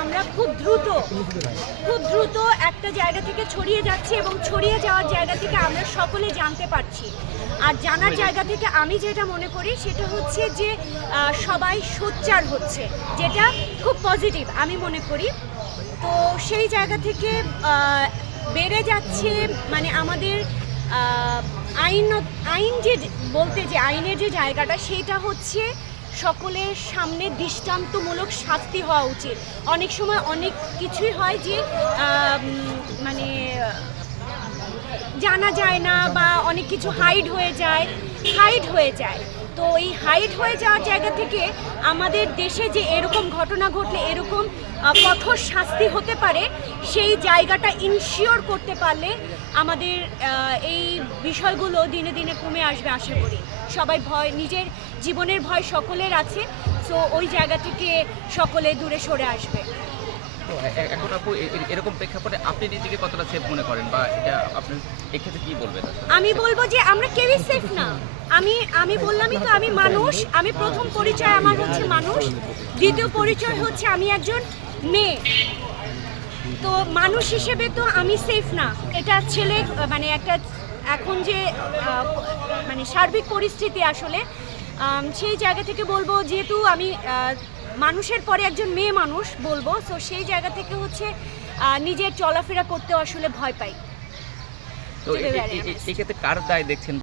আমরা খুব দ্রুত একটা জায়গা থেকে ছড়িয়ে যাচ্ছি এবং ছড়িয়ে যাওয়ার জায়গা থেকে আমরা সকলে জানতে পারছি। আর জানার জায়গা থেকে আমি যেটা মনে করি সেটা হচ্ছে যে সবাই সোচ্চার হচ্ছে, যেটা খুব পজিটিভ আমি মনে করি। তো সেই জায়গা থেকে বেড়ে যাচ্ছে মানে আমাদের আইন যে বলতে যে আইনের যে জায়গাটা সেটা হচ্ছে সকলের সামনে দৃষ্টান্তমূলক শাস্তি হওয়া উচিত। অনেক সময় অনেক কিছুই হয় যে মানে জানা যায় না বা অনেক কিছু হাইড হয়ে যায়। তো এই হাইড হয়ে যাওয়ার জায়গা থেকে আমাদের দেশে যে এরকম ঘটনা ঘটলে এরকম কঠোর শাস্তি হতে পারে সেই জায়গাটা ইনশিওর করতে পারলে আমাদের এই বিষয়গুলো দিনে দিনে কমে আসবে আশা করি। সবাই ভয়, নিজের জীবনের ভয় সকলের আছে, সো ওই জায়গা থেকে সকলে দূরে সরে আসবে। তো এখন আপু এরকম প্রেক্ষাপটে আপনি নিজেকে কতটা সেফ মনে করেন বা এটা আপনি এক্ষেত্রে কি বলবেন? আমি বলবো যে আমরা কেউই সেফ না। আমি বললামই তো আমি মানুষ। আমি প্রথম পরিচয় আমার হচ্ছে মানুষ, দ্বিতীয় পরিচয় হচ্ছে আমি একজন মেয়ে। তো মানুষ হিসেবে তো আমি সেফ না। এটা ছেলে মানে একটা এখন যে মানে সার্বিক পরিস্থিতি আসলে সেই জায়গা থেকে বলবো, যেহেতু আমি মানুষের পরে একজন মেয়ে মানুষ বলবো, তো সেই জায়গা থেকে হচ্ছে নিজের চলাফেরা করতেও আসলে ভয় পাই। তো এই ক্ষেত্রে কার দায় দেখছেন?